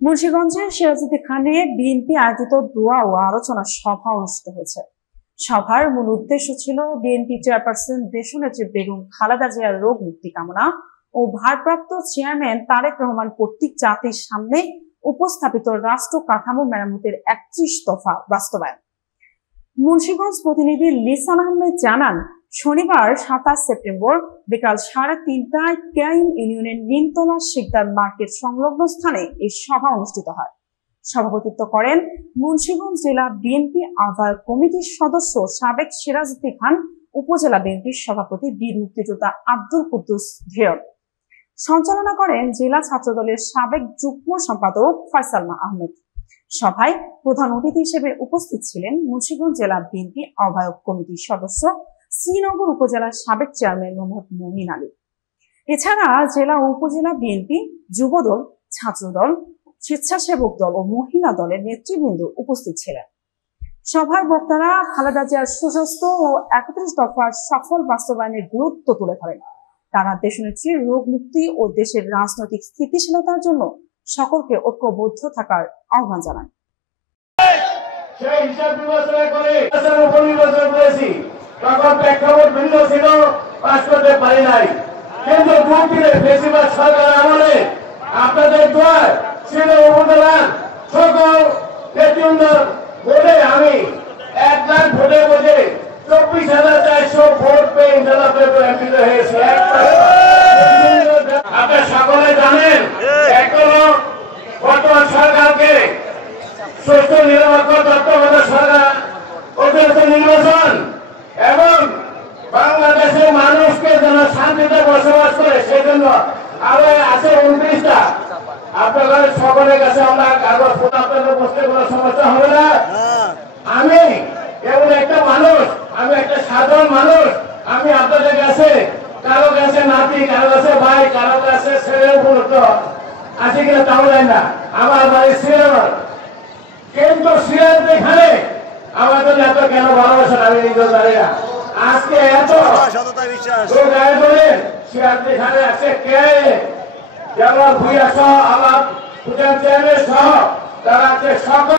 মুন্সিগঞ্জের সিরাজুদ্দিন খানে বিএনপি আয়োজিত দোয়া ও আলোচনা সভা অনুষ্ঠিত হয়েছে। সভার মূল উদ্দেশ্য ছিল বিএনপি চেয়ারপারসন দেশনেত্রী বেগম খালেদা জিয়ার রোগ মুক্তি কামনা ও ভারপ্রাপ্ত চেয়ারম্যান তারেক রহমান কর্তৃক জাতির সামনে উপস্থাপিত রাষ্ট্র কাঠামো মেরামতের 31 দফা বাস্তবায়ন। মুন্সিগঞ্জ প্রতিনিধি লিসান আহমেদ জানান, শনিবার 27 সেপ্টেম্বর বিকাল 3:30টায় কেআইএম ইউনিয়নের নিমতলা শিকদার মার্কেট সংলগ্ন স্থানে এই সভা অনুষ্ঠিত হয়। সভাপতিত্ব করেন মুন্সিগঞ্জ জেলা বিএনপি আহ্বায়ক কমিটির সদস্য সাবেক সিরাজউদ্দিন খান, উপজেলা বিএনপির সভাপতি বীর মুক্তিযোদ্ধা আব্দুল কুদ্দুস ধেয়র। সঞ্চালনা করেন জেলা ছাত্রদলের সাবেক যুগ্ম সম্পাদক ফয়সাল আহমেদ। সভায় প্রধান অতিথি হিসেবে উপস্থিত ছিলেন মুন্সিগঞ্জ জেলা বিএনপি আহ্বায়ক কমিটির সদস্য শ্রীনগর উপজেলার সাবেক চেয়ারম্যান মোহাম্মদ মুমিন আলী। এছাড়া জেলা ও উপজেলা বিএনপি, যুবদল, ছাত্রদল, স্বেচ্ছাসেবক দল ও মহিলা দলের নেতৃবৃন্দ উপস্থিত ছিলেন। সভার বক্তারা খালেদা জিয়ার সুস্বাস্থ্য ও 31 দফার সফল বাস্তবায়নের গুরুত্ব তুলে ধরেন। তারা দেশনেত্রীর রোগ মুক্তি ও দেশের রাজনৈতিক স্থিতিশীলতার জন্য সকলকে ঐক্যবদ্ধ থাকার আহ্বান জানান। সেই হিসাব বিবেচনা করে উপনির্বাচন করেছি, তখন প্রেক্ষাপট ভিন্ন ছিল, পাশ করতে পারি নাই। কিন্তু দুদিনের বেশিরভাগ সরকার আমলে আপনাদের দোয়ার ছিল উপজেলার সকল নেতৃবৃন্দ বলে আমি 1 লাখ ভোটে বসে 24,400 ভোট পেয়ে ইনশাআল্লাহ এমপি হয়েছে। আপনারা সকলে জানেন, এখনো বর্তমান সরকারকে সুস্থ নিরাপত্তা তত্ত্বাবধায়ক সরকার অতিরিক্ত নির্বাচন এবং বাংলাদেশের মানুষকে যেন শান্তিতে বসবাস করে সেজন্য আরো আছে 29টা। আপনাদের সকলের কাছে আমরা কাগজ আপনাদের বসতে কোনো সমস্যা হবে না। আমি কেবল একটা মানুষ, আমি একটা সাধারণ মানুষ। আমি আপনাদের কাছে কারো কাছে নাতি, কারো কাছে ভাই, কারো কাছে ছেলে উপযুক্ত আছে কিনা তাও জানি না। আমার বাড়ি শ্রীনগর, কিন্তু সিরাজউদ্দিন খানে আমার জন্য এত কেন ভালোবাসেন আমি নিজেও জানি না। আজকে এত সিরাজউদ্দিন খানে আছে কে যেমন ভুইয়া সহ আমার চেয়ারম্যান সহ তারা আছে সকল